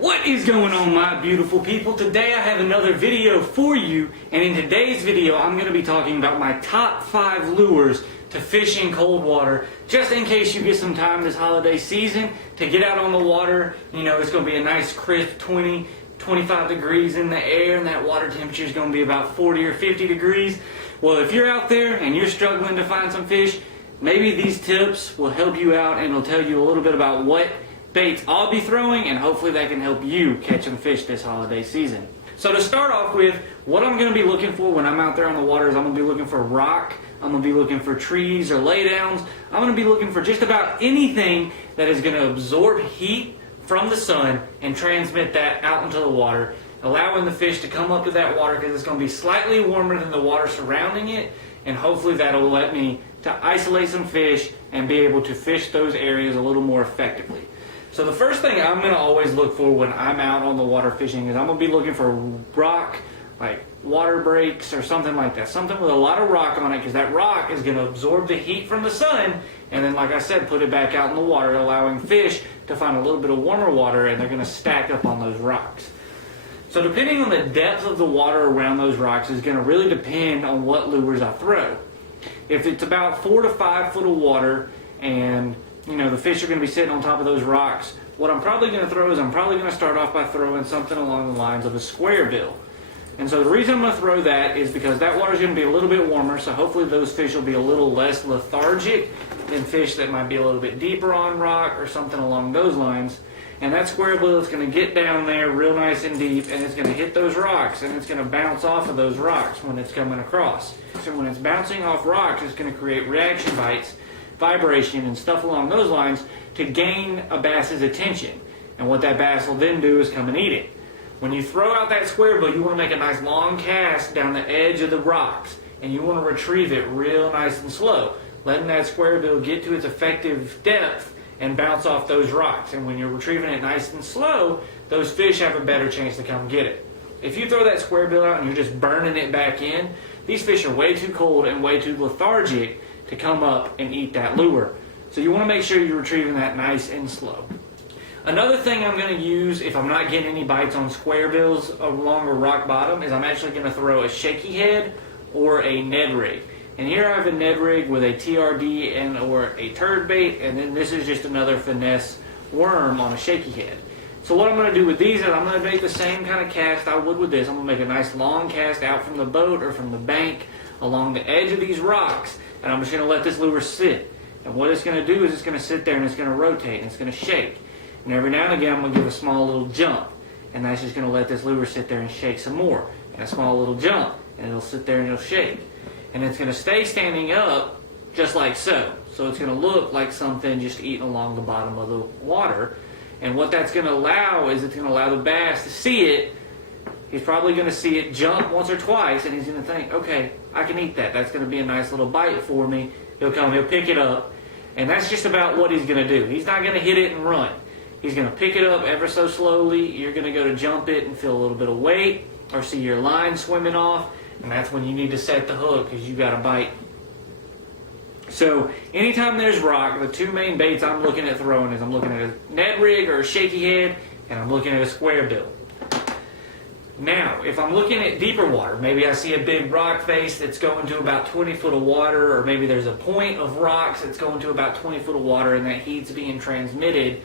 What is going on, my beautiful people? Today I have another video for you, and in today's video I'm going to be talking about my top 5 lures to fish in cold water, just in case you get some time this holiday season to get out on the water. You know, it's going to be a nice crisp 25 degrees in the air, and that water temperature is going to be about 40 or 50 degrees. Well, if you're out there and you're struggling to find some fish, maybe these tips will help you out and will tell you a little bit about what baits I'll be throwing, and hopefully that can help you catch some fish this holiday season. So to start off with, what I'm going to be looking for when I'm out there on the water is I'm going to be looking for rock, I'm going to be looking for trees or laydowns, I'm going to be looking for just about anything that is going to absorb heat from the sun and transmit that out into the water, allowing the fish to come up to that water because it's going to be slightly warmer than the water surrounding it, and hopefully that'll let me to isolate some fish and be able to fish those areas a little more effectively. So the first thing I'm going to always look for when I'm out on the water fishing is I'm going to be looking for rock, like water breaks or something like that. Something with a lot of rock on it, because that rock is going to absorb the heat from the sun and then, like I said, put it back out in the water, allowing fish to find a little bit of warmer water, and they're going to stack up on those rocks. So depending on the depth of the water around those rocks is going to really depend on what lures I throw. If it's about 4 to 5 foot of water and you know the fish are going to be sitting on top of those rocks, what I'm probably going to throw is I'm probably going to start off by throwing something along the lines of a square bill. And so the reason I'm going to throw that is because that water is going to be a little bit warmer, so hopefully those fish will be a little less lethargic than fish that might be a little bit deeper on rock or something along those lines. And that square bill is going to get down there real nice and deep, and it's going to hit those rocks, and it's going to bounce off of those rocks when it's coming across. So when it's bouncing off rocks, it's going to create reaction bites, vibration, and stuff along those lines to gain a bass's attention. And what that bass will then do is come and eat it. When you throw out that square bill, you want to make a nice long cast down the edge of the rocks, and you want to retrieve it real nice and slow, letting that square bill get to its effective depth and bounce off those rocks. And when you're retrieving it nice and slow, those fish have a better chance to come get it. If you throw that square bill out and you're just burning it back in, these fish are way too cold and way too lethargic to come up and eat that lure. So you want to make sure you're retrieving that nice and slow. Another thing I'm going to use if I'm not getting any bites on square bills along a rock bottom is I'm actually going to throw a shaky head or a Ned rig. And here I have a Ned rig with a TRD and or a turd bait, and then this is just another finesse worm on a shaky head. So what I'm going to do with these is I'm going to make the same kind of cast I would with this. I'm going to make a nice long cast out from the boat or from the bank along the edge of these rocks, and I'm just going to let this lure sit. And what it's going to do is it's going to sit there and it's going to rotate and it's going to shake. And every now and again I'm going to give a small little jump, and that's just going to let this lure sit there and shake some more. And a small little jump, and it'll sit there and it'll shake. And it's going to stay standing up just like so. So it's going to look like something just eating along the bottom of the water. And what that's going to allow is it's going to allow the bass to see it. He's probably going to see it jump once or twice, and he's going to think, okay, I can eat that. That's going to be a nice little bite for me. He'll come, he'll pick it up, and that's just about what he's going to do. He's not going to hit it and run. He's going to pick it up ever so slowly. You're going to go to jump it and feel a little bit of weight or see your line swimming off. And that's when you need to set the hook because you got a bite. So anytime there's rock, the two main baits I'm looking at throwing is I'm looking at a Ned rig or a shaky head, and I'm looking at a square bill. Now, if I'm looking at deeper water, maybe I see a big rock face that's going to about 20 foot of water, or maybe there's a point of rocks that's going to about 20 foot of water and that heat's being transmitted,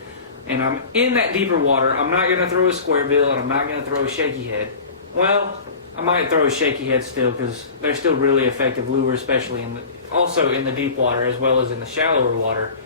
and I'm in that deeper water, I'm not going to throw a square bill and I'm not going to throw a shaky head. Well, I might throw a shaky head still because they're still really effective lures, especially also in the deep water as well as in the shallower water.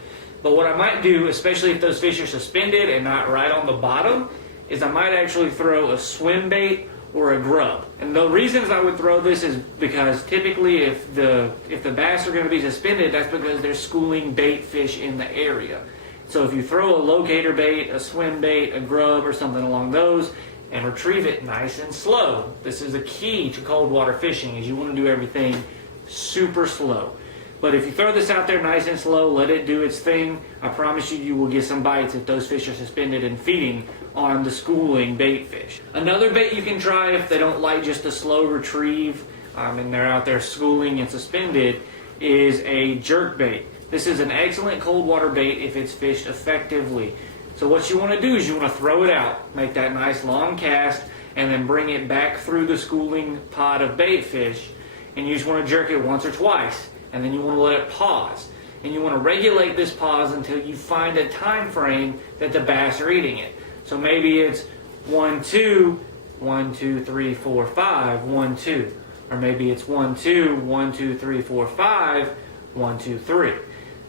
But what I might do, especially if those fish are suspended and not right on the bottom, is I might actually throw a swim bait or a grub. And the reasons I would throw this is because typically if the bass are going to be suspended, that's because they're schooling bait fish in the area. So if you throw a locator bait, a swim bait, a grub, or something along those, and retrieve it nice and slow. This is the key to cold water fishing, is you want to do everything super slow. But if you throw this out there nice and slow, let it do its thing, I promise you, you will get some bites if those fish are suspended and feeding on the schooling bait fish. Another bait you can try if they don't like just a slow retrieve and they're out there schooling and suspended is a jerk bait. This is an excellent cold water bait if it's fished effectively. So what you want to do is you want to throw it out, make that nice long cast, and then bring it back through the schooling pod of bait fish, and you just want to jerk it once or twice, and then you want to let it pause. And you want to regulate this pause until you find a time frame that the bass are eating it. So maybe it's 1, 2, 1, 2, 3, 4, 5, 1, 2. Or maybe it's 1, 2, 1, 2, 3, 4, 5, 1, 2, 3.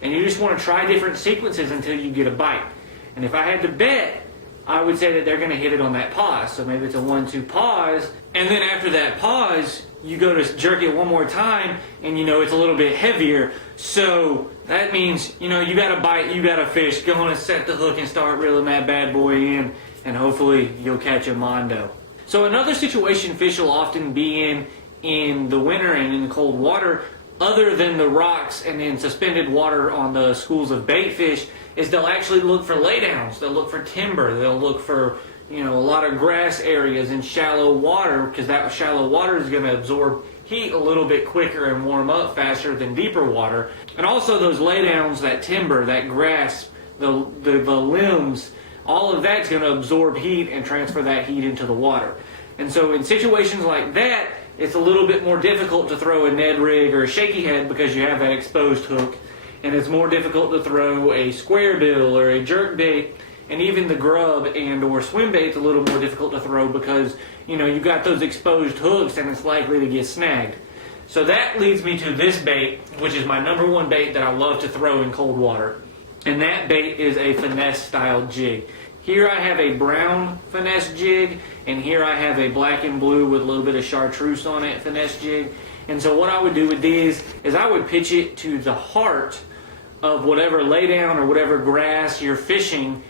And you just want to try different sequences until you get a bite. And if I had to bet, I would say that they're going to hit it on that pause. So maybe it's a 1, 2 pause. And then after that pause, you go to jerk it one more time, and it's a little bit heavier. So that means, you got a bite, you got a fish. Go on and set the hook and start reeling that bad boy in, and hopefully you'll catch a mondo. So another situation fish will often be in the winter and in the cold water, other than the rocks and in suspended water on the schools of bait fish, is they'll actually look for laydowns. They'll look for timber. They'll look for a lot of grass areas in shallow water, because that shallow water is going to absorb heat a little bit quicker and warm up faster than deeper water. And also those laydowns, that timber, that grass, the limbs, all of that's going to absorb heat and transfer that heat into the water. And so in situations like that, it's a little bit more difficult to throw a Ned rig or a shaky head because you have that exposed hook. And it's more difficult to throw a square bill or a jerk bait. And even the grub and or swim bait's a little more difficult to throw because, you've got those exposed hooks and it's likely to get snagged. So that leads me to this bait, which is my number one bait that I love to throw in cold water. And that bait is a finesse style jig. Here I have a brown finesse jig, and here I have a black and blue with a little bit of chartreuse on it finesse jig. And so what I would do with these is I would pitch it to the heart of whatever laydown or whatever grass you're fishing,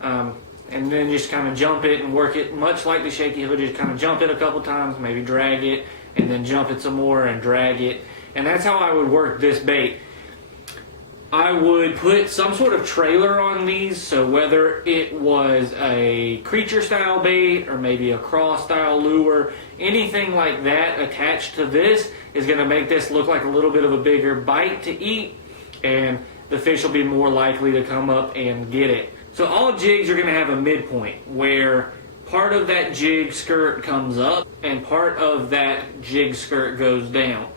and then just kind of jump it and work it much like the shaky hook. Just kind of jump it a couple times, maybe drag it, and then jump it some more and drag it. And that's how I would work this bait. I would put some sort of trailer on these, so whether it was a creature style bait or maybe a craw style lure, anything like that attached to this is going to make this look like a little bit of a bigger bite to eat, and the fish will be more likely to come up and get it. So all jigs are going to have a midpoint where part of that jig skirt comes up and part of that jig skirt goes down.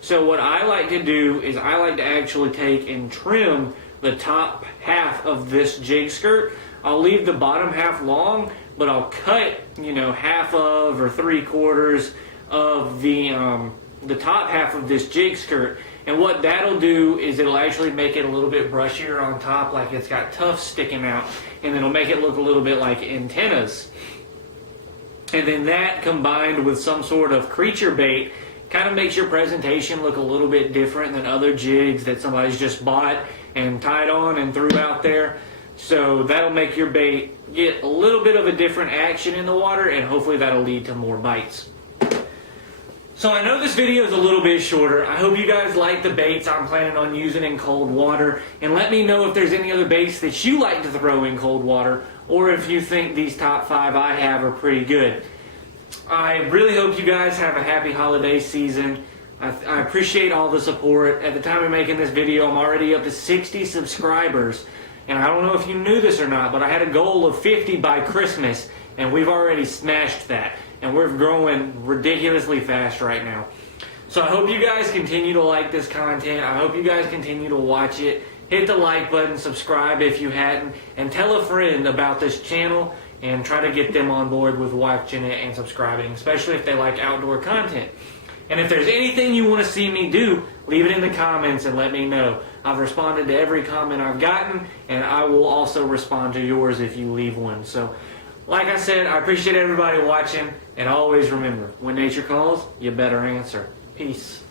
So what I like to do is I like to actually take and trim the top half of this jig skirt. I'll leave the bottom half long, but I'll cut, half of or 3/4 of the top half of this jig skirt. And what that'll do is it'll actually make it a little bit brushier on top, like it's got tufts sticking out, and it'll make it look a little bit like antennas. And then that combined with some sort of creature bait kind of makes your presentation look a little bit different than other jigs that somebody's just bought and tied on and threw out there. So that'll make your bait get a little bit of a different action in the water, and hopefully that'll lead to more bites. So I know this video is a little bit shorter. I hope you guys like the baits I'm planning on using in cold water, and let me know if there's any other baits that you like to throw in cold water, or if you think these top 5 I have are pretty good. I really hope you guys have a happy holiday season. I appreciate all the support. At the time of making this video, I'm already up to 60 subscribers. And I don't know if you knew this or not, but I had a goal of 50 by Christmas, and we've already smashed that. And we're growing ridiculously fast right now. So I hope you guys continue to like this content. I hope you guys continue to watch it. Hit the like button, subscribe if you hadn't, and tell a friend about this channel and try to get them on board with watching it and subscribing, especially if they like outdoor content. And if there's anything you want to see me do, leave it in the comments and let me know. I've responded to every comment I've gotten, and I will also respond to yours if you leave one. So, like I said, I appreciate everybody watching, and always remember, when nature calls, you better answer. Peace.